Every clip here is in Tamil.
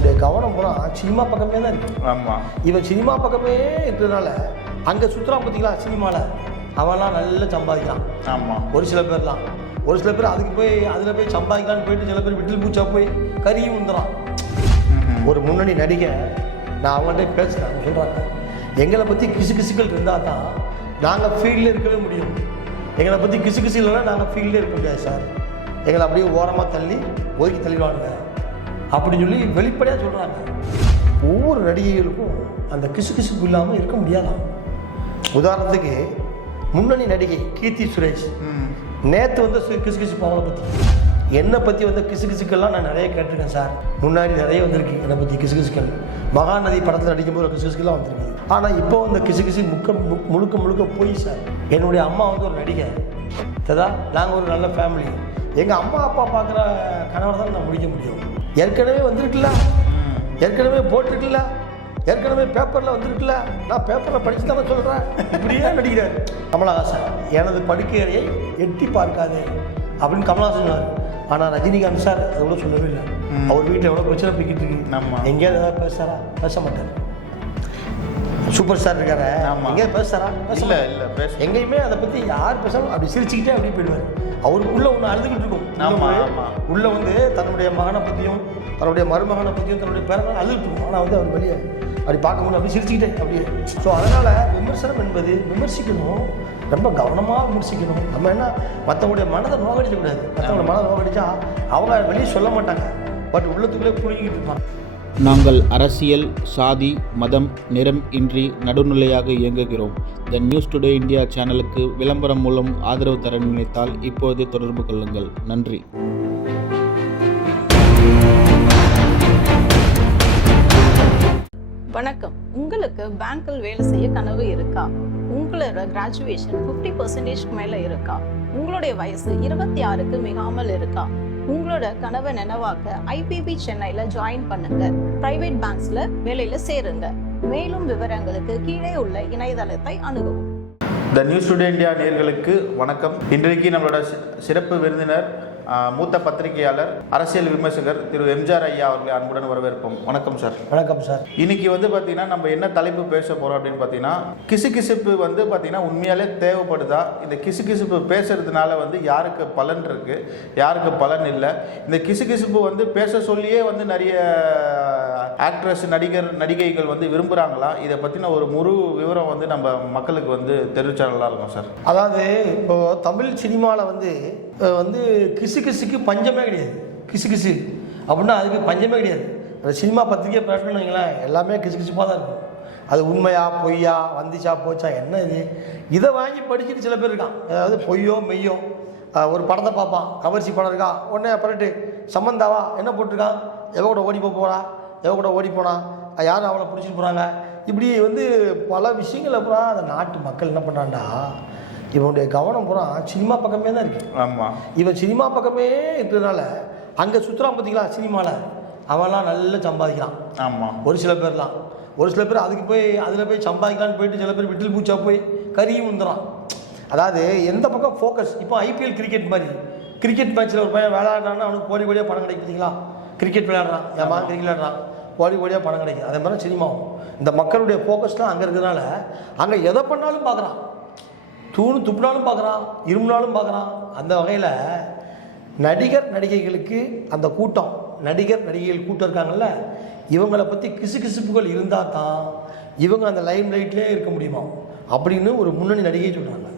இவனுடைய கவனம் பூரா சினிமா பக்கமே தான் இருக்கு. ஆமாம் இவன் சினிமா பக்கமே இருக்கிறதுனால அங்கே சுற்றுறான் பார்த்தீங்களா சினிமாவில் அவன்லாம் நல்லா சம்பாதிக்கிறான். ஆமாம் ஒரு சில பேர்லாம். ஒரு சில பேர் அதுக்கு போய் அதில் போய் சம்பாதிக்கலான்னு போயிட்டு சில பேர் விட்டில் பூச்சா போய் கறியும் வந்துடுறான் ஒரு முன்னணி நடிகை நான் அவங்கள்ட்ட பேசுகிறேன் சொல்கிறாங்க எங்களை பற்றி கிசு கிசுக்கள் இருந்தால் தான் நாங்கள் ஃபீல்டில் இருக்கவே முடியும். எங்களை பற்றி கிசு கிசு இல்லைன்னா நாங்கள் ஃபீல்டில் இருக்க முடியாது சார் எங்களை அப்படியே ஓரமாக தள்ளி ஒதுக்கி தள்ளிடுவானுங்க. அப்படின்னு சொல்லி வெளிப்படையாக சொல்கிறாங்க ஒவ்வொரு நடிகைகளுக்கும் அந்த கிசு கிசுப்பு இல்லாமல் இருக்க முடியாதாம் உதாரணத்துக்கு முன்னணி நடிகை கீர்த்தி சுரேஷ். நேற்று வந்து கிசு கிசு அவளை பற்றி என்னை பற்றி வந்து கிசு கிசுக்கெல்லாம் நான் நிறைய கேட்டிருக்கேன் சார். முன்னாடி நிறைய வந்திருக்கு என்னை பற்றி கிசு கிசுக்கள் மகாநதி படத்தில் நடிக்கும்போது கிசு கிசுக்கெல்லாம் வந்திருக்கு ஆனால் இப்போ வந்து கிசு கிசு முக்க முழுக்க முழுக்க போய் சார். என்னுடைய அம்மா வந்து ஒரு நடிகை. சரிதா நாங்கள் ஒரு நல்ல ஃபேமிலி எங்கள் அம்மா அப்பா பார்க்குற கணவரை தான் நான் முடிக்க முடியும். ஏற்கனவே வந்திருக்குல்ல? ஏற்கனவே போட்டிருக்குல்ல? ஏற்கனவே பேப்பரில் வந்திருக்குல்ல? நான் பேப்பரில் படிச்சு தானே சொல்கிறேன் இப்படியே நடிக்கிறார். கமலஹாசன் எனது படுக்கையறையை எட்டி பார்க்காதே அப்படின்னு கமலஹாசன் சொன்னார். ஆனால் ரஜினிகாந்த் சார் அது கூட சொல்லவே இல்லை. அவர் வீட்டில் எவ்வளோ பிரச்சனை போய்கிட்டு இருக்கு. ஆமா. எங்கேயாவது ஏதாவது பேசுறாரா? பேச மாட்டார். சூப்பர் ஸ்டார் இருக்காரு. எங்கேயாவது பேசுறாரா? பேச இல்லை எங்கேயுமே அதை பற்றி யார் பேசாலும் அப்படி சிரிச்சுக்கிட்டே அப்படியே போயிடுவார். அவருக்குள்ள ஒன்று அழுதுகிட்டு இருக்கும். ஆமா, உள்ள வந்து தன்னுடைய மகனை பற்றியும் தன்னுடைய மருமகனை பற்றியும் தன்னுடைய பேரனை அழுதுட்டு இருக்கும். ஆனால் வந்து அவர் வெளியே அப்படி பார்க்கும்போது அப்படி சிரிச்சுக்கிட்டே அப்படியே. ஸோ அதனால் விமர்சனம் என்பது விமர்சிக்கணும் ரொம்ப கவனமாக விமர்சிக்கணும். நம்ம என்ன மற்றவங்களுடைய மனதை நோகடிக்கக்கூடாது மற்றவங்களோட மனதை நோகடிச்சா அவங்க வெளியே சொல்ல மாட்டாங்க. பட் உள்ளத்துக்குள்ளே புழுங்கிட்டு இருப்பாங்க. நாங்கள் அரசியல் சாதி மதம் நிறம் இன்றி நடுநிலையாக இயங்குகிறோம். த நியூஸ் டுடே இந்தியா சேனலுக்கு விளம்பரம் மூலம் ஆதரவு தர நினைத்தால் இப்போதே தொடர்பு கொள்ளுங்கள். நன்றி. வணக்கம். உங்களுக்கு பேங்க்கில் வேலை செய்ய கனவு இருக்கா? உங்களோட கிராஜுவேஷன் ஃபிஃப்டி பர்சன்டேஜ் மேலே இருக்கா? உங்களுடைய வயசு இருபத்தி ஆறுக்கு மிகாமல் இருக்கா? உங்களோட கனவை நினைவாக்க ஐபிபி சென்னையில் ஜாயின் பண்ணுங்க. பிரைவேட் பேங்க்ஸ்ல வேலையில சேருங்க. மேலும் விவரங்களுக்கு கீழே உள்ள இணையதளத்தை அணுகவும். த நியூஸ் டுடே இந்தியா நேர்களுக்கு வணக்கம். இன்றைக்கு நம்மளோட சிறப்பு விருந்தினர் மூத்த பத்திரிகையாளர் அரசியல் விமர்சகர் திரு எம்ஜிஆர் ஐயா அவர்களை அன்புடன் வரவேற்போம். வணக்கம் சார். வணக்கம் சார். இன்னைக்கு வந்து பார்த்தீங்கன்னா நம்ம என்ன தலைப்பு பேச போகிறோம் அப்படின்னு பார்த்தீங்கன்னா கிசுகிசுப்பு வந்து பார்த்தீங்கன்னா உண்மையாலே தேவைப்படுதா? இந்த கிசுகிசுப்பு பேசுறதுனால வந்து யாருக்கு பலன் இருக்கு? யாருக்கு பலன் இல்லை? இந்த கிசுகிசுப்பு வந்து பேச சொல்லியே வந்து நிறைய ஆக்ட்ரஸ் நடிகர் நடிகைகள் வந்து விரும்புகிறாங்களா இதை பற்றின ஒரு முழு விவரம் வந்து நம்ம மக்களுக்கு வந்து தெரிவிச்சா நல்லா இருக்கும் சார். அதாவது இப்போ தமிழ் சினிமாவில் வந்து வந்து கிசு கிசுக்கு பஞ்சமே கிடையாது. கிசு கிசு. அப்படின்னா அதுக்கு பஞ்சமே கிடையாது. அந்த சினிமா பத்திரிக்கை பேசணும்னு வைங்களேன் எல்லாமே கிசு கிசுப்பாக தான் இருக்கும். அது உண்மையா பொய்யா வந்துச்சா போச்சா என்ன இது? இதை வாங்கி படிச்சுட்டு சில பேர் இருக்கான். அதாவது பொய்யோ மெய்யோ ஒரு படத்தை பார்ப்பான். கவர்ச்சி படம் இருக்கா? உடனே பண்ணிட்டு சம்மந்தாவா என்ன போட்டிருக்கான்? எவ்வளோ கூட ஓடி போக போகிறா எவ கூட ஓடி போனா? யார் அவளை பிடிச்சிட்டு போகிறாங்க இப்படி வந்து பல விஷயங்கள் அப்புறம் அந்த நாட்டு மக்கள் என்ன பண்ணுறான்டா இவனுடைய கவனம் பூரா சினிமா பக்கமே தான் இருக்கு. ஆமாம் இவன் சினிமா பக்கமே இருக்கிறதுனால அங்கே சுற்றுறான் பார்த்தீங்களா சினிமாவில் அவன்லாம் நல்லா சம்பாதிக்கிறான். ஆமாம் ஒரு சில பேர்லாம். ஒரு சில பேர் அதுக்கு போய் அதில் போய் சம்பாதிக்கலான்னு போயிட்டு சில பேர் விட்டில் பூச்சா போய் கறியும் வந்துடுறான் அதாவது எந்த பக்கம் ஃபோக்கஸ் இப்போ ஐபிஎல் கிரிக்கெட் மாதிரி. கிரிக்கெட் மேட்ச்சில் ஒரு பையன் விளையாடுறான்னா அவனுக்கு கோடி கோடியாக பணம் கிடைக்கும் பார்த்தீங்களா கிரிக்கெட் விளையாடுறான் மகன் கிரிக்கெட் விளையாடுறான் கோடி கோடியாக பணம் கிடைக்கும் அதே மாதிரி சினிமாவும் இந்த மக்களுடைய ஃபோக்கஸ்லாம் அங்கே இருக்கிறதுனால அங்கே எதை பண்ணாலும் பார்க்குறான். தூணு துப்புனாலும் பார்க்குறான் இருமுனாலும் பார்க்குறான். அந்த வகையில் நடிகர் நடிகைகளுக்கு அந்த கூட்டம் நடிகர் நடிகைகள் கூட்டம் இருக்காங்கல்ல இவங்களை பற்றி கிசு கிசுப்புகள் இருந்தால் தான் இவங்க அந்த லைம் லைட்லேயே இருக்க முடியுமா? அப்படின்னு ஒரு முன்னணி நடிகை சொல்கிறாங்க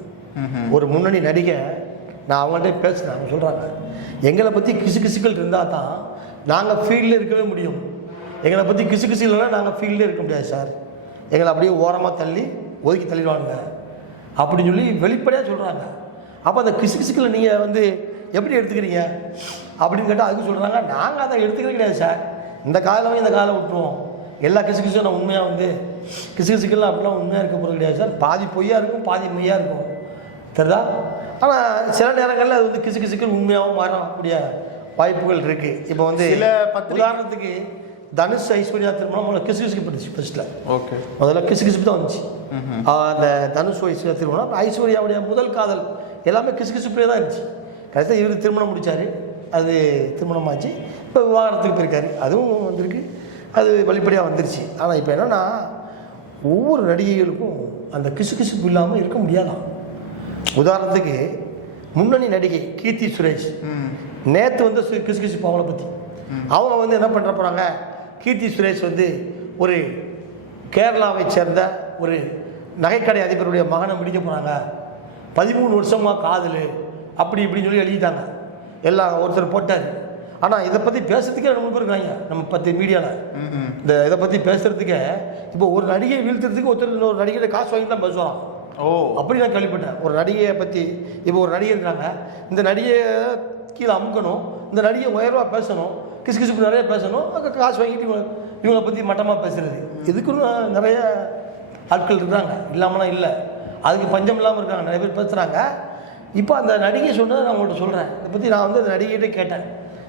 ஒரு முன்னணி நடிகை நான் அவங்கள்ட்ட பேசுகிறேன் அவங்க சொல்கிறாங்க எங்களை பற்றி கிசு கிசுக்கள் இருந்தால் தான் நாங்கள் ஃபீல்டில் இருக்கவே முடியும். எங்களை பற்றி கிசு கிசு இல்லைன்னா நாங்கள் ஃபீல்டில் இருக்க முடியாது சார் எங்களை அப்படியே ஓரமாக தள்ளி ஒதுக்கி தள்ளிடுவாங்க அப்படின்னு சொல்லி வெளிப்படையாக சொல்கிறாங்க அப்போ அந்த கிசு கிசுக்கில் நீங்கள் வந்து எப்படி எடுத்துக்கிறீங்க? அப்படின்னு கேட்டால் அதுக்கு சொல்கிறாங்க நாங்கள் அதை எடுத்துக்கிறது கிடையாது சார் இந்த காலம் இந்த காலம் விட்டுருவோம் எல்லா கிசு கிசும் நான் உண்மையாக வந்து கிசு கிசுக்கெல்லாம் அப்படிலாம் உண்மையாக இருக்க போகிறது கிடையாது சார் பாதி பொய்யாக இருக்கும் பாதி மெய்யாக இருக்கும். தெரியுதா? ஆனால் சில நேரங்களில் அது வந்து கிசு கிசுக்கள் உண்மையாகவும் மாறக்கூடிய வாய்ப்புகள் இருக்குது இப்போ வந்து சில பத்திரிகை- உதாரணத்துக்கு தனுஷ் ஐஸ்வர்யா திருமணம் முதல்ல கிசு கிசுக்கு பட்டுச்சு ஃபர்ஸ்ட்டில் ஓகே. முதல்ல கிசு கிசுப்பு தான் வந்துச்சு. அந்த தனுஷ் ஐஸ்வர்யா திருமணம் ஐஸ்வர்யாவுடைய முதல் காதல் எல்லாமே கிசு கிசுப்பே தான் இருந்துச்சு. கடைசியில் இவர் திருமணம் முடிச்சாரு. அது திருமணமாச்சு. இப்போ விவாகரத்துக்கு போயிருக்காரு. அதுவும் வந்திருக்கு. அது வெளிப்படையாக வந்துருச்சு. ஆனால் இப்போ என்னென்னா ஒவ்வொரு நடிகைகளுக்கும் அந்த கிசுகிசுப்பு இல்லாமல் இருக்க முடியாதாம் உதாரணத்துக்கு முன்னணி நடிகை கீர்த்தி சுரேஷ். நேற்று வந்து சு- கிசுகிசுப்பு அவங்கள பற்றி அவங்க வந்து என்ன பண்ணுற போகிறாங்க கீர்த்தி சுரேஷ் வந்து ஒரு கேரளாவை சேர்ந்த ஒரு நகைக்கடை அதிபருடைய மகனை முடிக்க போகிறாங்க பதிமூணு வருஷமாக காதல் அப்படி இப்படின்னு சொல்லி எழுதிட்டாங்க. எல்லாம் ஒருத்தர் போட்டார். ஆனால் இதை பற்றி பேசுறதுக்கே ரெண்டு மூணு பேர் இருக்காங்க. நம்ம பத்து மீடியாவில் இந்த இதை பற்றி பேசுறதுக்கே இப்போ ஒரு நடிகை வீழ்த்துறதுக்கு ஒருத்தர் இன்னொரு நடிகையை காசு வாங்கி தான் பேசுவான். ஓ. அப்படி நான் கேள்விப்பட்டேன். ஒரு நடிகையை பற்றி இப்போ ஒரு நடிகை இருக்காங்க இந்த நடிகையை கீழே அமுக்கணும். இந்த நடிகை உயர்வாக பேசணும். கிசு கிசுப்பு நிறைய பேசணும். அதுக்கு காசு வாங்கிட்டு இவங்க இவங்களை பற்றி மட்டமாக பேசுறது. இதுக்குன்னு நிறைய ஆட்கள் இருக்காங்க. இல்லாமலாம் இல்லை. அதுக்கு பஞ்சம் இல்லாமல் இருக்காங்க. நிறைய பேர் பேசுகிறாங்க இப்போ அந்த நடிகை சொன்னதை நான் உங்கள்கிட்ட சொல்கிறேன் இதை பற்றி நான் வந்து அந்த நடிகைகிட்ட கேட்டேன்.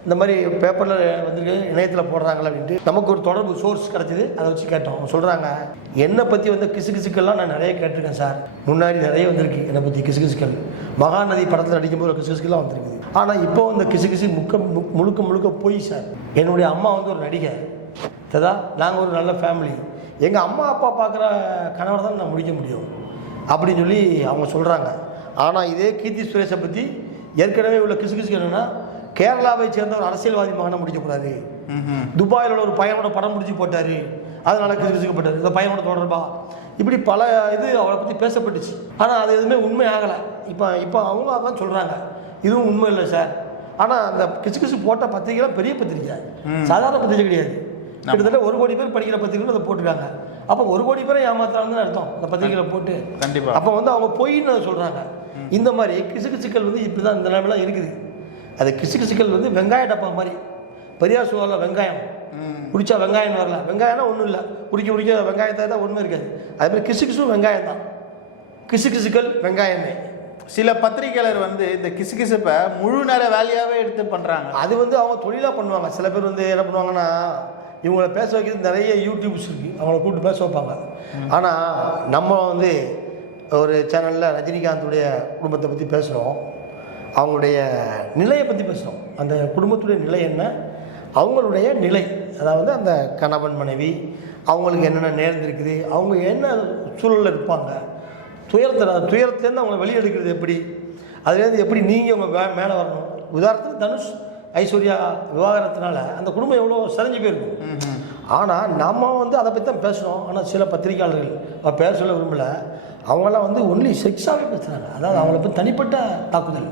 இந்த மாதிரி பேப்பரில் வந்துட்டு இணையத்தில் போடுறாங்களா அப்படின்ட்டு. நமக்கு ஒரு தொடர்பு சோர்ஸ் கிடச்சிது. அதை வச்சு கேட்டோம். அவங்க சொல்கிறாங்க என்னை பற்றி வந்து கிசு கிசுக்கள்லாம் நான் நிறைய கேட்டிருக்கேன் சார். முன்னாடி நிறைய வந்திருக்கு. என்னை பற்றி கிசு கிசுக்கள். மகாநதி படத்தில் நடிக்கும்போது கிசு கிசுக்கெல்லாம் வந்திருக்குது. ஆனால் இப்போ இந்த கிசு கிசு முக்க முழுக்க முழுக்க போய் சார். என்னுடைய அம்மா வந்து ஒரு நடிகை. ததா நாங்கள் ஒரு நல்ல ஃபேமிலி எங்கள் அம்மா அப்பா பார்க்குற கணவரை தான் நான் முடிக்க முடியும். அப்படின்னு சொல்லி அவங்க சொல்கிறாங்க ஆனால் இதே கீர்த்தி சுரேஷை பற்றி ஏற்கனவே உள்ள கிசு கிசுக்கு என்னென்னா கேரளாவை சேர்ந்த ஒரு அரசியல்வாதி மகனை முடிக்கக்கூடாது. துபாயில் உள்ள ஒரு பையனோட படம் முடிச்சு போட்டார். அதனால கிசு கிசுக்கப்பட்டார் இந்த பையனோட தொடர்பா? இப்படி பல இது அவளை பற்றி பேசப்பட்டுச்சு. ஆனால் அது எதுவுமே உண்மை ஆகலை. இப்போ இப்போ அவங்க அதான் சொல்கிறாங்க இதுவும் உண்மை இல்லை சார் ஆனால் அந்த கிசு கிசு போட்ட பத்திரிகைலாம் பெரிய பத்திரிக்கை சாதாரண பத்திரிக்கை கிடையாது. கிட்டத்தட்ட ஒரு கோடி பேர் படிக்கிற பத்திரிகைகள் அதை போட்டிருக்காங்க. அப்போ ஒரு கோடி பேரை ஏமாத்துறாங்கன்னு அர்த்தம் அந்த பத்திரிகைகளை போட்டு. கண்டிப்பா. அப்போ வந்து அவங்க பொய்ன்னு சொல்கிறாங்க இந்த மாதிரி கிசுகிசுக்கள் வந்து இப்படி தான் இந்த நிலைமைலாம் இருக்குது. அது கிசுகிசுக்கள் வந்து வெங்காய டப்பா மாதிரி. பெரியார் சொல்ல வெங்காயம். குடிச்சா வெங்காயம் வரல. வெங்காயம்னா ஒன்றும் இல்லை. குடிக்க குடிக்க வெங்காயத்தை தான் ஒன்றுமே இருக்காது. அதே மாதிரி கிசுகிசும் வெங்காயம் தான் கிசுகிசுக்கள் வெங்காயமே. சில பத்திரிகையாளர் வந்து இந்த கிசுகிசுப்பை முழு நேர வேலையாவே எடுத்து பண்றாங்க. அது வந்து அவங்க தொழிலாக பண்ணுவாங்க. சில பேர் வந்து என்ன பண்ணுவாங்கன்னா இவங்கள பேச வைக்கிறது நிறைய யூடியூப்ஸ் இருக்குது அவங்கள கூப்பிட்டு பேச வைப்பாங்க. ஆனால் நம்ம வந்து ஒரு சேனலில் ரஜினிகாந்துடைய குடும்பத்தை பற்றி பேசுகிறோம் அவங்களுடைய நிலையை பற்றி பேசுகிறோம் அந்த குடும்பத்துடைய நிலை என்ன? அவங்களுடைய நிலை. அதாவது அந்த கணவன் மனைவி அவங்களுக்கு என்னென்ன நேர்ந்திருக்குது அவங்க என்ன சூழலில் இருப்பாங்க துயரத்தில் துயரத்துலேருந்து அவங்களை வெளியெடுக்கிறது எப்படி? அதுலேருந்து எப்படி நீங்கள் உங்கள் மே மேலே வரணும்? உதாரணத்துக்கு தனுஷ் ஐஸ்வர்யா விவாகரத்தினால அந்த குடும்பம் எவ்வளோ சரிஞ்சு போயிருக்கும் ஆனால் நம்ம வந்து அதை பற்றி தான் பேசுகிறோம் ஆனால் சில பத்திரிகையாளர்கள் அவ பேர் சொல்ல விரும்பல. அவங்கெல்லாம் வந்து ஒன்லி செக்ஸாகவே பேசுகிறாங்க அதாவது அவங்கள பற்றி தனிப்பட்ட தாக்குதல்.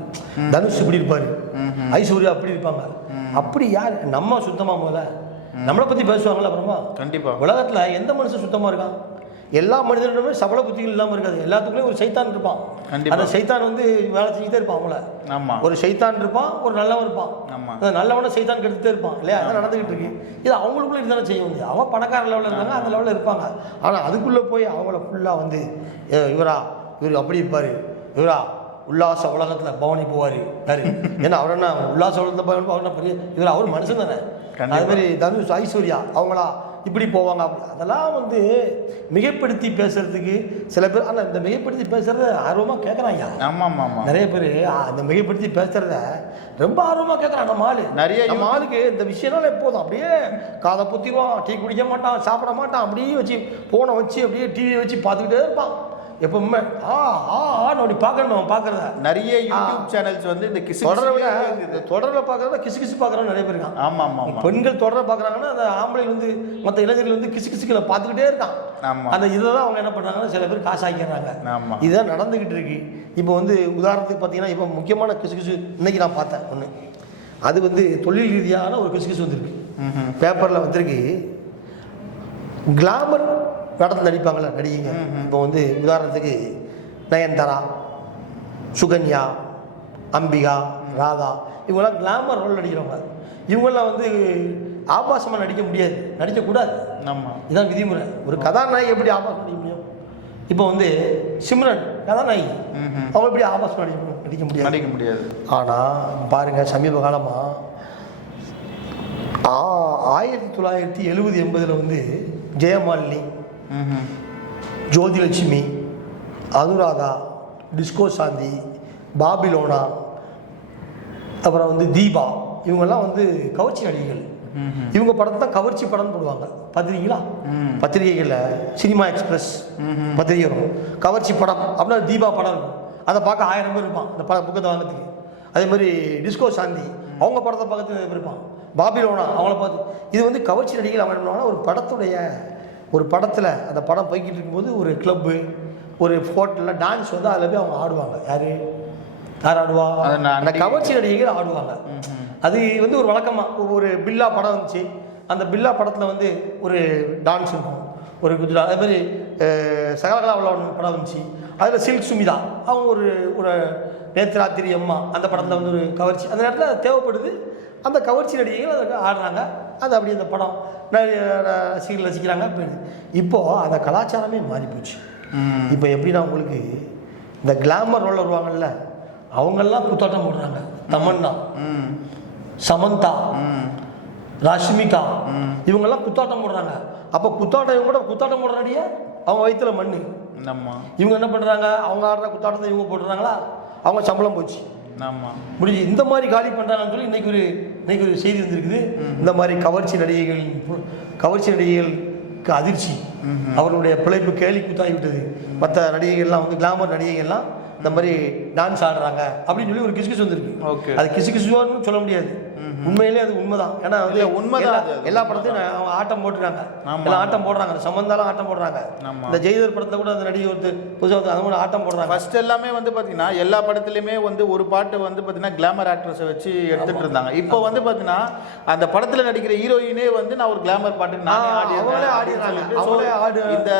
தனுஷ் இப்படி இருப்பார். ஐஸ்வர்யா அப்படி இருப்பாங்க. அப்படி யார்? நம்ம சுத்தமாக முதல்ல. நம்மளை பற்றி பேசுவாங்களா அப்புறமா? கண்டிப்பா. உலகத்தில் எந்த மனுஷன் சுத்தமாக இருக்கான்? எல்லா மனிதனிடமே சபல புத்திகள் இல்லாமல் இருக்காது. எல்லாத்துக்குள்ளேயும் ஒரு சைத்தான் இருப்பான். அந்த சைத்தான் வந்து வேலை செஞ்சுட்டே இருப்பான் அவங்கள. ஆமா. ஒரு சைத்தான் இருப்பான் ஒரு நல்லவன் இருப்பான். ஆமா. நல்லவனை சைத்தான் கெடுத்துட்டே இருப்பான். இல்லையா? அதான் நடந்துகிட்டு இருக்கு. இது அவங்களுக்குள்ள இருந்தாலும் செய்ய முடியும் அவன் பணக்கார லெவலில் இருந்தாங்க அந்த லெவலில் இருப்பாங்க. ஆனால் அதுக்குள்ளே போய் அவங்கள ஃபுல்லாக வந்து இவரா இவர் அப்படி இருப்பார். இவரா உல்லாச உலகத்தில் பவனி போவார். யாரு? ஏன்னா அவர் என்ன உல்லாச உலகத்தில் பவனி அவர் பெரிய இவர் அவர் மனுஷன் தானே. அது மாதிரி தனுஷ் ஐஸ்வர்யா அவங்களா இப்படி போவாங்க. அப்படி அதெல்லாம் வந்து மிகைப்படுத்தி பேசுறதுக்கு சில பேர் ஆனால் இந்த மிகைப்படுத்தி பேசுறத ஆர்வமாக கேட்குறாங்க ஆமா ஆமா ஆமா நிறைய பேர் அந்த மிகைப்படுத்தி பேசுறத ரொம்ப ஆர்வமாக கேட்குறான் நம்ம ஆளு. நிறைய நம்ம ஆளுக்கு இந்த விஷயம்னால எப்போதும் அப்படியே காதை புத்திடுவான் டீ குடிக்க மாட்டான் சாப்பிட மாட்டான் அப்படியே வச்சு ஃபோனை வச்சு அப்படியே டிவியை வச்சு பார்த்துக்கிட்டே இருப்பான். எப்பவுமே ஆ ஆ ஆன்னு அப்படி பார்க்கணும் அவன் பார்க்குறத. நிறைய யூடியூப் சேனல்ஸ் வந்து இந்த கிசு தொடரை விட தொடரில் பார்க்குறத கிசு கிசு பார்க்குறவங்க நிறைய பேர் இருக்கான் ஆமா ஆமா ஆமா. பெண்கள் தொடரை பார்க்குறாங்கன்னா அந்த ஆம்பளை வந்து மற்ற இளைஞர்கள் வந்து கிசு கிசுக்களை பார்த்துக்கிட்டே இருக்கான். ஆமா. அந்த இதை தான் அவங்க என்ன பண்ணுறாங்கன்னா சில பேர் காசாக்கிறாங்க ஆமா. இதுதான் நடந்துக்கிட்டு இருக்கு. இப்போ வந்து உதாரணத்துக்கு பார்த்தீங்கன்னா இப்போ முக்கியமான கிசு கிசு இன்னைக்கு நான் பார்த்தேன் ஒன்று அது வந்து தொழில் ரீதியான ஒரு கிசு கிசு வந்திருக்கு. பேப்பரில் வந்திருக்கு. கிளாமர் படத்தில் நடிப்பாங்கள்ல நடிகைங்க. இப்போ வந்து உதாரணத்துக்கு நயன்தாரா சுகன்யா அம்பிகா ராதா இவங்கெல்லாம் கிளாமர் ரோல் நடிக்கிறவங்க. இவங்கெல்லாம் வந்து ஆபாசமாக நடிக்க முடியாது. நடிக்கக்கூடாது. ஆமா. இதான் விதிமுறை. ஒரு கதாநாயகி எப்படி ஆபாசம் நடிக்க முடியும்? இப்போ வந்து சிம்ரன் கதாநாயகி. அவங்க எப்படி ஆபாசம் நடிக்க முடியும்? நடிக்க முடியாது. நடிக்க முடியாது. ஆனால் பாருங்க சமீப காலமாக ஆயிரத்தி தொள்ளாயிரத்தி எழுபது எண்பதில் வந்து ஜெயமாலினி. ஜோதிலட்சுமி அனுராதா டிஸ்கோ சாந்தி பாபிலோனா அப்புறம் வந்து தீபா இவங்கெல்லாம் வந்து கவர்ச்சி நடிகைகள். இவங்க படத்தை தான் கவர்ச்சி படம்னு போடுவாங்க. பார்த்துருக்கீங்களா பத்திரிகைகளில் சினிமா எக்ஸ்பிரஸ் பத்திரிகை வரும். கவர்ச்சி படம் அப்படின்னா தீபா படம் இருக்கும். அதை பார்க்க ஆயிரம் பேர் இருப்பான் அந்த பட புக்கத்தை வாங்கிறதுக்கு. அதே மாதிரி டிஸ்கோ சாந்தி அவங்க படத்தை பார்க்கறதுக்கு இருப்பான். பாபிலோனா அவங்கள பார்த்து இது வந்து கவர்ச்சி நடிகைகள் அவங்க என்ன ஒரு படத்துடைய ஒரு படத்தில் அந்த படம் போய்கிட்டு இருக்கும்போது ஒரு கிளப்பு ஒரு ஹோட்டலில் டான்ஸ் வந்து அதில் போய் அவங்க ஆடுவாங்க. யார்? யார் ஆடுவா? அந்த கவர்ச்சி நடிகைகள் ஆடுவாங்க. அது வந்து ஒரு வழக்கமாக ஒரு பில்லா படம் வந்துச்சு அந்த பில்லா படத்தில் வந்து ஒரு டான்ஸ் இருக்கும். ஒரு குஜரா அதே மாதிரி சகலகலா உள்ளவன் படம் வந்துச்சு அதில் சில்க் சுமிதா. அவங்க ஒரு ஒரு நேத்து ராத்திரி அம்மா அந்த படத்தில் வந்து ஒரு கவர்ச்சி. அந்த நேரத்தில் தேவைப்படுது அந்த கவர்ச்சி நடிகைகள் அதுக்கு ஆடுறாங்க. அது அப்படி அந்த படம் நிறைய ரசிகர்கள் ரசிக்கிறாங்க. போயிடுது. இப்போது அந்த கலாச்சாரமே மாறி போச்சு. இப்போ எப்படின்னா உங்களுக்கு இந்த கிளாமர் ரோல் வருவாங்கல்ல அவங்கெல்லாம் குத்தாட்டம் போடுறாங்க. தமன்னா ம். சமந்தா ம். ரஷ்மிகா இவங்கெல்லாம் குத்தாட்டம் போடுறாங்க. அப்போ குத்தாட்டம் இவங்க கூட குத்தாட்டம் போடுறாடிய அவங்க வயித்துல மண்ணு. ஆமா. இவங்க என்ன பண்ணுறாங்க அவங்க ஆடுற குத்தாட்டத்தை இவங்க போட்டுறாங்களா? அவங்க சம்பளம் போச்சு. ஆமா. முடிஞ்சு இந்த மாதிரி காலி பண்ணுறாங்கன்னு சொல்லி இன்னைக்கு ஒரு இன்னைக்கு ஒரு செய்தி வந்திருக்குது. இந்த மாதிரி கவர்ச்சி நடிகைகள் கவர்ச்சி நடிகைகளுக்கு அதிர்ச்சி. அவர்களுடைய பிழைப்பு கேலி குத்தாகி விட்டது மற்ற நடிகைகள்லாம் வந்து கிளாமர் நடிகைகள்லாம் இந்த மாதிரி டான்ஸ் ஆடுறாங்க அப்படின்னு சொல்லி ஒரு கிசுகிசு வந்திருக்கு. Okay. அது கிசு கிசுவான்னு சொல்ல முடியாது. உண்மையிலே அது உண்மைதான். ஏன்னா வந்து உண்மைதான் எல்லா- அது. படத்தையும் ஆட்டம் போட்டுருக்காங்க. எல்லாம் ஆட்டம் போடுறாங்க. அந்த சம்பந்தாலும் ஆட்டம் போடுறாங்க. இந்த ஜெயதர் படத்துல கூட அந்த நடிகை ஒருத்தர் புதுசாக அவங்க கூட ஆட்டம் போடுறாங்க. ஃபர்ஸ்ட் எல்லாமே வந்து பாத்தீங்கன்னா எல்லா படத்துலயுமே வந்து ஒரு பாட்டு வந்து பாத்தீங்கன்னா கிளாமர் ஆக்ட்ரஸை வச்சு எடுத்துட்டு இருந்தாங்க. இப்போ வந்து பாத்தீங்கன்னா அந்த படத்துல நடிக்கிற ஹீரோயினே வந்து நான் ஒரு கிளாமர் பாட்டு நானே ஆடு- இந்த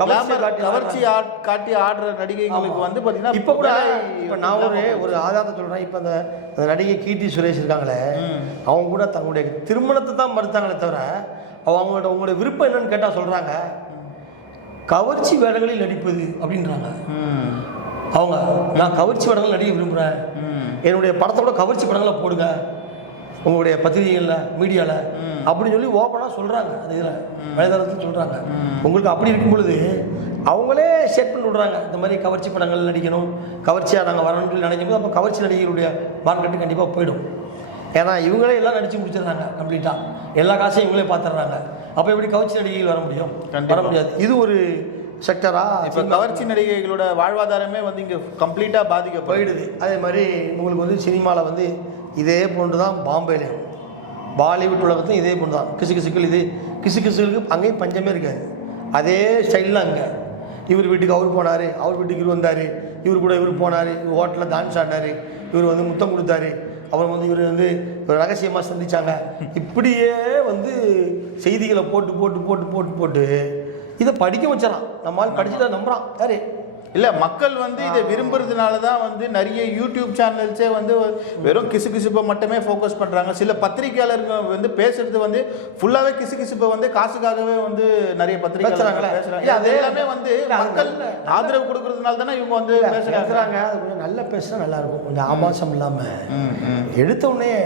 கிளாமர் காட்டி கவர்ச்சி காட்டி ஆடுற நடிகைங்களுக்கு வந்து பாத்தீங்கன்னா இப்போ கூட இப்போ நான் ஒரு ஒரு ஆதாரத்தை சொல்கிறேன் இப்போ அந்த அந்த நடிகை கீர்த்தி சுரேஷ் இருக்காங்களே அவங்க கூட தங்களுடைய திருமணத்தை தான் மறுத்தாங்களே தவிர அவங்க அவங்களோட உங்களுடைய விருப்பம் என்னன்னு கேட்டால் சொல்கிறாங்க கவர்ச்சி வேடங்களில் நடிப்பது அப்படின்றாங்க. அவங்க நான் கவர்ச்சி படங்கள் நடிக்க விரும்புகிறேன். என்னுடைய படத்தோட கவர்ச்சி படங்களை போடுங்க. உங்களுடைய பத்திரிகைகளில் மீடியாவில் அப்படின்னு சொல்லி ஓப்பனாக சொல்கிறாங்க அந்த இதில். வலைதளத்தில் சொல்கிறாங்க உங்களுக்கு அப்படி இருக்கும் பொழுது அவங்களே செட் பண்ணி விடுறாங்க. இந்த மாதிரி கவர்ச்சி படங்கள் நடிக்கணும் கவர்ச்சியாக நாங்கள் வரணும்னு சொல்லி நினைக்கும் போது அப்போ கவர்ச்சி நடிகர்களுடைய மார்க்கெட்டு கண்டிப்பாக போயிடும். ஏன்னா இவங்களே எல்லாம் நடித்து முடிச்சிடுறாங்க கம்ப்ளீட்டாக எல்லா காசையும் இவங்களே பார்த்துடுறாங்க அப்போ எப்படி கவர்ச்சி நடிகைகள் வர முடியும்? வர. முடியாது. இது ஒரு செக்டரா இப்ப கவர்ச்சி நடிகைகளோட வாழ்வாதாரமே வந்து இங்க கம்ப்ளீட்டா பாதிக்கப்படுது போயிடுது. அதே மாதிரி உங்களுக்கு வந்து சினிமாவில் வந்து இதே போன்று தான் பாம்பேலையும். பாலிவுட் உலகத்தையும் இதே போன்று தான். கிசு கிசுக்கள் இது கிசு கிசுகளுக்கு அங்கேயும் பஞ்சமே இருக்காது. அதே ஸ்டைலில் அங்கே. இவர் வீட்டுக்கு அவர் போனார் அவர் வீட்டுக்கு இவர் வந்தார். இவர் கூட இவர் போனார் இவர் ஹோட்டலில் டான்ஸ் ஆடினார். இவர் வந்து முத்தம் கொடுத்தாரு. அப்புறம் வந்து இவர் வந்து இவர் ரகசியமாக சந்திச்சாங்க. இப்படியே வந்து செய்திகளை போட்டு போட்டு போட்டு போட்டு போட்டு இதை படிக்க வச்சிடறான். நம்மால் படிச்சுட்டு நம்புகிறான் யாரு? இல்ல மக்கள் வந்து இதை விரும்புறதுனால தான் வந்து நிறைய யூடியூப் சேனல்ஸே வந்து வெறும் கிசுகிசுப்பை மட்டுமே ஃபோக்கஸ் பண்றாங்க. சில பத்திரிகையாளர்கள் வந்து பேசுறது வந்து ஃபுல்லாவே கிசுகிசுப்பை வந்து காசுக்காகவே வந்து நிறைய. பத்திரிகையாளர்கள் பேசுறாங்க. இல்ல, அது எல்லாமே வந்து மக்கள் ஆதரவு கொடுக்கறதுனால தானே இவங்க வந்து பேசுறாங்க. பேசுறாங்க. அது கொஞ்சம் நல்லா பேசினா நல்லா இருக்கும் கொஞ்சம் ஆபாசம் இல்லாம. ம், ம். எடுத்த உடனே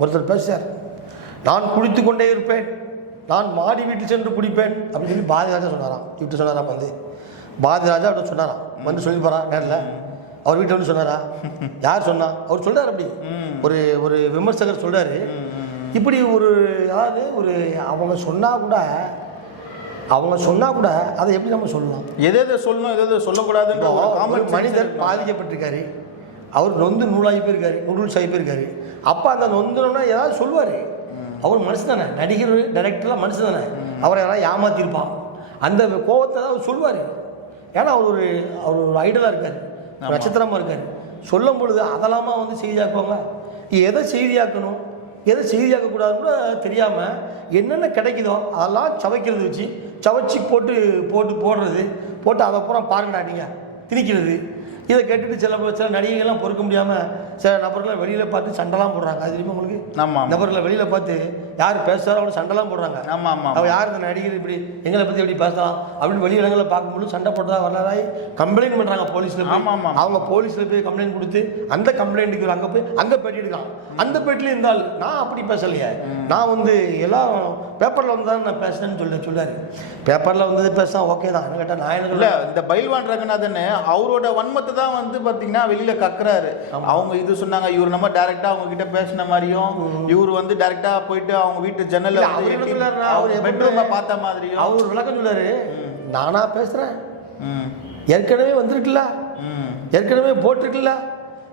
ஒருத்தர் பேசுறார் நான் குடித்து கொண்டே இருப்பேன். நான் மாடி வீட்டில் சென்று குடிப்பேன். அப்படின்னு சொல்லி பாரதிராஜா சொன்னாராம். இப்படி சொன்னாராம் வந்து. பாரதிராஜா அப்படி சொன்னாராம். வந்து சொல்லி போறான் நேரில்? அவர் வீட்டில் வந்து சொன்னாரா? யார் சொன்னா? அவர் சொல்றாரு அப்படி. ஒரு ஒரு விமர்சகர் சொல்றாரு. இப்படி ஒரு அதாவது ஒரு அவங்க சொன்னா கூட அவங்க சொன்னா கூட அதை எப்படி நம்ம சொல்லலாம் எது எதை சொல்லணும் எது எதை sense மனிதர். பாதிக்கப்பட்டிருக்காரு. அவர் நொந்து நூலாகி போயிருக்காரு நூடுல்ஸ் ஆகி போயிருக்காரு. அப்போ அந்த நொந்தனோன்னா ஏதாவது சொல்லுவார். அவர் மனுஷன் தானே. நடிகர் டைரக்டர்லாம் மனுஷன் தானே. அவரை யாராவது ஏமாத்திருப்பான். அந்த கோவத்தை தான் அவர் சொல்லுவார். ஏன்னா அவர் ஒரு அவர் ஒரு ஐடலாக இருக்கார். நட்சத்திரமாக இருக்கார். சொல்லும் பொழுது அதெல்லாமா வந்து செய்தியாக்குவாங்க? எதை செய்தியாக்கணும்? எதை செய்தியாக்கக்கூடாதுன்னு கூட தெரியாமல் என்னென்ன கிடைக்குதோ அதெல்லாம் சவைக்கிறது வச்சு சவைச்சி போட்டு போட்டு போடுறது போட்டு அதை பூரா பாருங்கடா நீங்கள் திணிக்கிறது. இதை கேட்டுட்டு சில சில நடிகைகள்லாம் பொறுக்க முடியாமல் சில நபர்களை வெளியில் பார்த்து சண்டைலாம் போடுறாங்க. அது தெரியுமா உங்களுக்கு? ஆமா. நபர்களை வெளியில் பார்த்து யார் அவங்க சண்டைலாம் போடுறாங்க. ஆமா ஆமா அவ யார் இந்த நடிகர் இப்படி எங்களை பற்றி எப்படி பேசலாம்? அப்படின்னு வெளி இடங்களில் பார்க்கும்போது சண்டை போட்டதா வரலாறாய் கம்ப்ளைண்ட் பண்ணுறாங்க போலீஸில் ஆமா, ஆமா. அவங்க போலீஸில் போய் கம்ப்ளைண்ட் கொடுத்து அந்த கம்ப்ளைண்ட்டுக்கு அங்கே போய் அங்கே பேட்டி எடுக்கலாம் அந்த பேட்டில் இருந்தால் நான் அப்படி பேசலையே. நான் வந்து எல்லாம் பேப்பரில் வந்து தான் நான் பேசுனேன்னு சொல்ல சொல்லாரு பேப்பரில் வந்தது பேசினா ஓகே தான். கேட்டால் நான் என்ன இல்ல இந்த பைல்வான் ரங்கநாதன் அவரோட வன்மத்தை தான் வந்து பாத்தீங்கன்னா வெளியில கக்குறாரு. அவங்க இது சொன்னாங்க இவர் நம்ம டைரக்டா அவங்க கிட்ட பேசின மாதிரியும் இவர் வந்து டைரக்டா போயிட்டு அவங்க வீட்டு ஜன்னல்ல இல்ல, அவர் என்ன சொல்றாருன்னா, அவர் எப்பவுமே- பெட்ரூமை பார்த்த மாதிரியும். அவர் விளக்கம் சொல்லாரு நானா பேசுகிறேன் ம், ஏற்கனவே வந்திருக்குல்ல. ம். ஏற்கனவே போட்டிருக்குல்ல.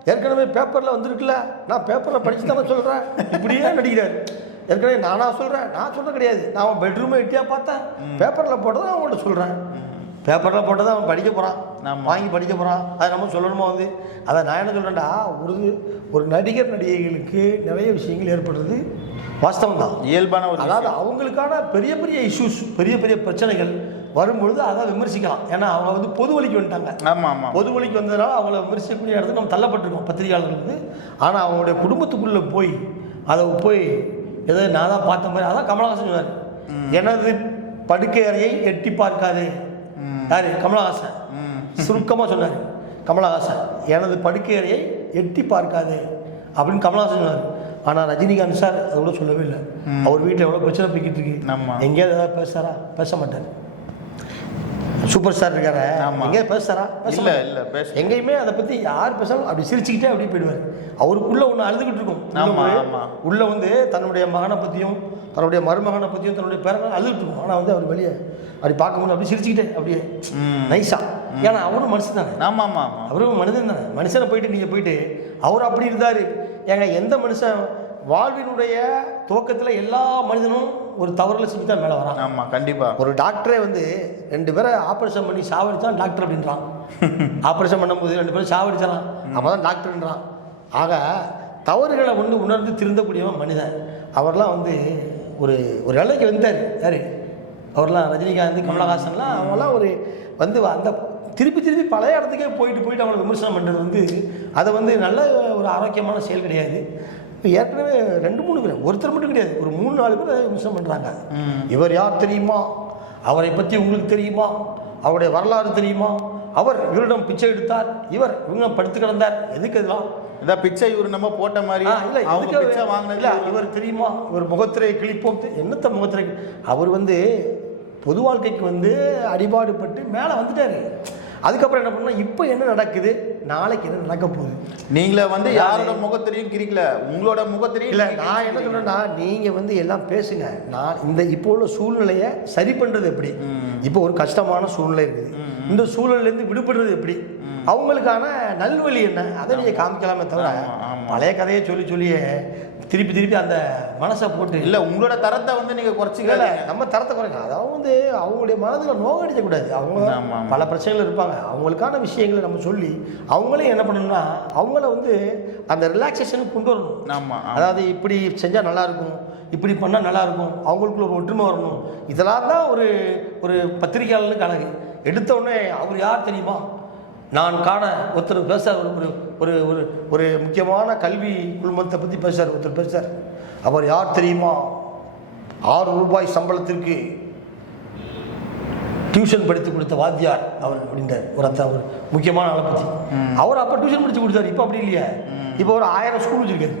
ஏற்கனவே பேப்பரில் வந்திருக்குல்ல. நான் பேப்பரில் படிச்சு தானே சொல்கிறேன் இப்படியே நடிக்கிறாரு. ஏற்கனவே நானா சொல்கிறேன் நான் சொல்கிறது கிடையாது. நான் அவன் பெட்ரூமை எட்டியா பார்த்தேன். பேப்பரில் போட்டதை அவன்கிட்ட சொல்கிறேன் பேப்பரில் போட்டதை அவன் படிக்க போகிறான் ஆமா. வாங்கி படிக்க போகிறான் அதை நம்ம சொல்லணுமா வந்து? அதை நான் என்ன சொல்கிறேன்டா ஒரு ஒரு நடிகர் நடிகைகளுக்கு நிறைய விஷயங்கள் ஏற்படுறது வாஸ்தவம் தான் இயல்பான ஒரு அதாவது அவங்களுக்கான பெரிய பெரிய இஷ்யூஸ் பெரிய பெரிய பிரச்சனைகள் வரும்பொழுது அதை விமர்சிக்கலாம். ஏன்னா அவங்க வந்து பொது வழிக்கு வந்துட்டாங்க. ஆமா ஆமா பொது வழிக்கு வந்ததுனால அவங்கள விமர்சிக்கக்கூடிய இடத்துக்கு நம்ம தள்ளப்பட்டிருக்கோம் பத்திரிகையாளர்கள் வந்து. ஆனால் அவங்களுடைய குடும்பத்துக்குள்ளே போய் அதை போய் ஏதோ நான் தான் பார்த்த மாதிரி அதான் கமலஹாசன் சொன்னார். எனது படுக்கை அறையை எட்டி பார்க்காதே? யாரு? கமலஹாசன். சுருக்கமாக சொன்னார். கமலஹாசன் எனது படுக்கை அறையை எட்டி பார்க்காதே? அப்படின்னு கமலஹாசன் சொன்னார். ஆனால் ரஜினிகாந்த் சார் அதை கூட சொல்லவே இல்லை. அவர் வீட்டில் எவ்வளோ பிரச்சனை போய்கிட்டு இருக்கு. எங்கேயாவது ஏதாவது பேசுறாரா? பேச மாட்டார். சூப்பர் ஸ்டார் இருக்காரு. எங்கேயாவது பேசுறாரா? பேச இல்ல. இல்ல பேச எங்கேயுமே அதை பத்தி யார் பேசாலும் அப்படி சிரிச்சுக்கிட்டே அப்படியே போயிடுவார். அவருக்குள்ள ஒன்று அழுதுகிட்டு இருக்கும். உள்ள ஆமா, ஒரு- ஆமா. உள்ள வந்து தன்னுடைய மகனை பத்தியும் தன்னுடைய மருமகனை பத்தியும் தன்னுடைய பேரனை அழுதுகிட்டு இருக்கும். ஆனால் வந்து அவர் வெளியே அப்படி பார்க்கும்போது அப்படி சிரிச்சுக்கிட்டே அப்படியே. நைஸா. ஏன்னா அவரும் மனுஷன் தானே. ஆமா ஆமா ஆமா. அவரும் மனிதன் தானே. மனுஷனை போயிட்டு நீங்கள் போயிட்டு அவர் அப்படி இருந்தார். ஏங்க எந்த மனுஷன் வாழ்வினுடைய துவக்கத்தில் எல்லா மனிதனும் ஒரு தவறில் செஞ்சு தான் மேலே வரான் ஆமா கண்டிப்பா. ஒரு டாக்டரே வந்து ரெண்டு பேரை ஆப்ரேஷன் பண்ணி சாவடிச்சான் டாக்டர் அப்படின்றான். ஆப்ரேஷன் பண்ணும்போது ரெண்டு பேரும் சாவடிச்சாலாம். அப்போ தான் டாக்டர்ன்றான் ஆக தவறுகளை வந்து உணர்ந்து திருந்தக்கூடியவன் மனிதன். அவர்லாம் வந்து ஒரு ஒரு நிலைக்கு வந்தார் யார்? அவர்லாம் ரஜினிகாந்த் கமலஹாசன்லாம் அவங்களாம் ஒரு வந்து அந்த திருப்பி திருப்பி பழைய இடத்துக்கே போயிட்டு போயிட்டு அவங்களை விமர்சனம் பண்ணுறது வந்து அதை வந்து நல்ல ஒரு ஆரோக்கியமான செயல் கிடையாது. ஏற்கனவே ரெண்டு மூணு பேர் ஒருத்தர் மட்டும் கிடையாது ஒரு மூணு நாலு பேர் அதை விமர்சனம் பண்ணுறாங்க இவர் யார் தெரியுமா? அவரை பற்றி உங்களுக்கு தெரியுமா? அவருடைய வரலாறு தெரியுமா? அவர் இவரிடம் பிச்சை எடுத்தார் இவர் இவங்க படுத்து கிடந்தார் எதுக்கு இதெல்லாம்? இதான் பிச்சை இவர் நம்ம போட்ட மாதிரி இல்ல அவங்க பிச்சை இல்ல வாங்கினது இவர்? தெரியுமா? இவர் முகத்திரை கிழிப்போம் என்னத்த முகத்திரை? அவர் வந்து பொது வாழ்க்கைக்கு வந்து அடிபாடுபட்டு மேலே வந்துட்டாரு. அதுக்கப்புறம் என்ன பண்ணா இப்போ என்ன நடக்குது? நாளைக்கு என்ன நடக்க போகுது? நீங்களே வந்து யாரோட முகத்திரையும் கிரிக்கல உங்களோட முகத்திரையும் இல்லை நான் என்ன சொல்றேன்னா நீங்கள் வந்து எல்லாம் பேசுங்க. நான் இந்த இப்போ உள்ள சூழ்நிலையை சரி பண்ணுறது எப்படி? இப்போ ஒரு கஷ்டமான சூழ்நிலை இருக்குது. இந்த சூழ்நிலையிலேருந்து விடுபடுறது எப்படி? அவங்களுக்கான நல்வழி என்ன? அதை நீங்கள் காமிக்கலாமே தவிர. பழைய கதையை சொல்லி சொல்லியே திருப்பி திருப்பி அந்த மனசை போட்டு. இல்ல உங்களோட தரத்தை வந்து நீங்க இல்ல, குறைச்சிக்கல நம்ம தரத்தை குறைக்கலாம் அதாவது வந்து அவங்களுடைய மனதில் நோகடிக்க கூடாது அவங்க. பல பிரச்சனைகள் இருப்பாங்க. அவங்களுக்கான விஷயங்களை நம்ம சொல்லி அவங்களே என்ன பண்ணணும்னா அவங்கள வந்து அந்த ரிலாக்ஸேஷனுக்கு கொண்டு வரணும். ஆமா ஆமா. அதாவது இப்படி செஞ்சால் நல்லா இருக்கும் இப்படி பண்ணால் நல்லா இருக்கும் அவங்களுக்குள்ள ஒரு ஒற்றுமை வரணும். இதெல்லாம் தான் ஒரு ஒரு பத்திரிகையாளனுக்கு அழகு. எடுத்த உடனே அவர் யார் தெரியுமா? நான் காண ஒருத்தர் பேசார் ஒரு ஒரு ஒரு ஒரு முக்கியமான கல்வி குழுமத்தை பற்றி பேசுறார். ஒருத்தர் பேசுறார். அவர் யார் தெரியுமா? ஆறு ரூபாய் சம்பளத்திற்கு டியூஷன் படித்து கொடுத்த வாத்தியார் அவர் அப்படின்றார். ஒரு அந்த ஒரு முக்கியமான ஆளை பற்றி அவர் அப்போ டியூஷன் படித்து கொடுத்தாரு. இப்போ அப்படி இல்லையா? இப்போ ஒரு ஆயிரம் ஸ்கூல் வச்சிருக்காரு.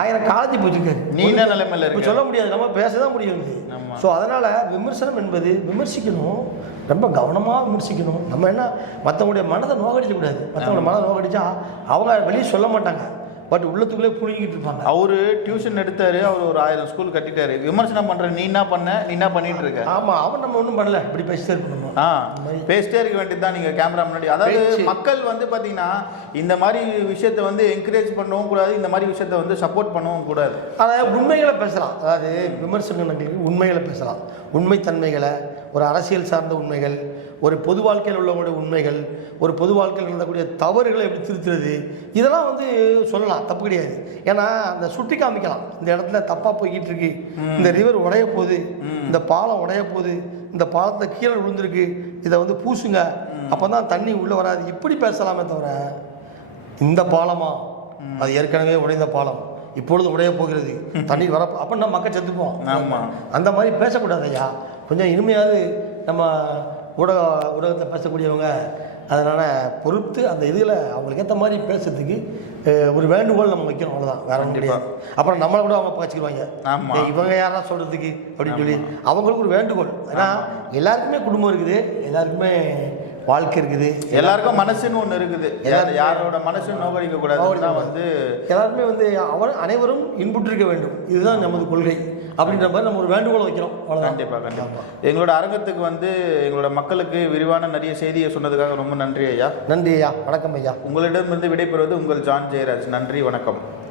ஆயிரம் காலேஜ் போச்சிருக்காரு நீ என்ன நிலைமையில? சொல்ல முடியாது. நம்ம பேச தான் முடியும். ஸோ அதனால் விமர்சனம் என்பது விமர்சிக்கணும். ரொம்ப கவனமாக விமர்சிக்கணும். நம்ம என்ன மற்றவங்களுடைய மனதை நோகடிக்கக்கூடாது மற்றவங்களோட மனதை நோகடிச்சா அவங்க வெளியே சொல்ல மாட்டாங்க. பட் உள்ளத்துக்குள்ளே புழுங்கிட்டு இருப்பாங்க. அவரு டியூஷன் எடுத்தாரு அவர் ஒரு ஆயிரம் ஸ்கூல் கட்டிட்டாரு. விமர்சனம் பண்ற நீ என்ன பண்ண? நீ என்ன பண்ணிட்டு இருக்க? ஆமாம் அவன் நம்ம ஒன்றும் பண்ணல. இப்படி பேசிட்டே இருக்கணும் ஆ பேசிட்டே இருக்க வேண்டியதுதான் நீங்க கேமரா முன்னாடி. அதாவது. மக்கள் வந்து பாத்தீங்கன்னா இந்த மாதிரி விஷயத்தை வந்து என்கரேஜ் பண்ணவும் கூடாது இந்த மாதிரி விஷயத்தை வந்து சப்போர்ட் பண்ணவும் கூடாது. அதாவது உண்மைகளை பேசலாம். அதாவது விமர்சனங்களுக்கு உண்மைகளை பேசலாம். உண்மைத்தன்மைகளை ஒரு அரசியல் சார்ந்த உண்மைகள் ஒரு பொது வாழ்க்கையில் உள்ளவங்களுடைய உண்மைகள் ஒரு பொது வாழ்க்கையில் நடந்தக்கூடிய தவறுகளை எப்படி திருத்துறது இதெல்லாம் வந்து சொல்லலாம் தப்பு கிடையாது. ஏன்னா அந்த சுட்டி காமிக்கலாம். இந்த இடத்துல தப்பாக போய்கிட்டு இருக்கு. இந்த ரிவர் உடைய போகுது. இந்த பாலம் உடைய போகுது. இந்த பாலத்தை கீழே விழுந்திருக்கு. இதை வந்து பூசுங்க. அப்போ தான் தண்ணி உள்ளே வராது. இப்படி பேசலாமே தவிர இந்த பாலமா? அது ஏற்கனவே உடைந்த பாலம். இப்பொழுது உடைய போகிறது. தண்ணீர் வர அப்படின்னா மக்கள் செத்துப்போம். ஆமா. அந்த மாதிரி பேசக்கூடாது ஐயா. கொஞ்சம் இனிமையாவது நம்ம ஊடக ஊடகத்தை பேசக்கூடியவங்க அதனால் பொறுத்து அந்த இதில் அவங்களுக்கு ஏற்ற மாதிரி பேசுறதுக்கு ஒரு வேண்டுகோள் நம்ம வைக்கிறோம் அவ்வளோதான் வேற ஒன்றும். கிடையாது. அப்புறம் நம்மளை கூட அவங்க பச்சிக்கிடுவாங்க ஆமா. ஏய், இவங்க யாரா சொல்கிறதுக்கு அப்படின்னு சொல்லி அவங்களுக்கு ஒரு வேண்டுகோள். ஏன்னா எல்லாருக்குமே குடும்பம் இருக்குது. எல்லாருக்குமே வாழ்க்கை இருக்குது. எல்லாருக்கும் மனசுன்னு ஒன்று இருக்குது. யார் யாரோட மனசும் நோக்கடிக்க கூடாது தான் வந்து எல்லாருமே வந்து அவர் அனைவரும் இன்புற்றிருக்க வேண்டும். இதுதான் நமது கொள்கை. அப்படின்ற மாதிரி நம்ம ஒரு வேண்டுகோளை வைக்கிறோம். அவ்வளோதான் கண்டிப்பா கண்டிப்பா. எங்களோட அரங்கத்துக்கு வந்து எங்களோட மக்களுக்கு விரிவான நிறைய செய்தியை சொன்னதுக்காக ரொம்ப நன்றி ஐயா. நன்றி ஐயா. வணக்கம் ஐயா. உங்களிடமிருந்து விடைபெறுவது உங்கள் ஜான் ஜெயராஜ். நன்றி வணக்கம்.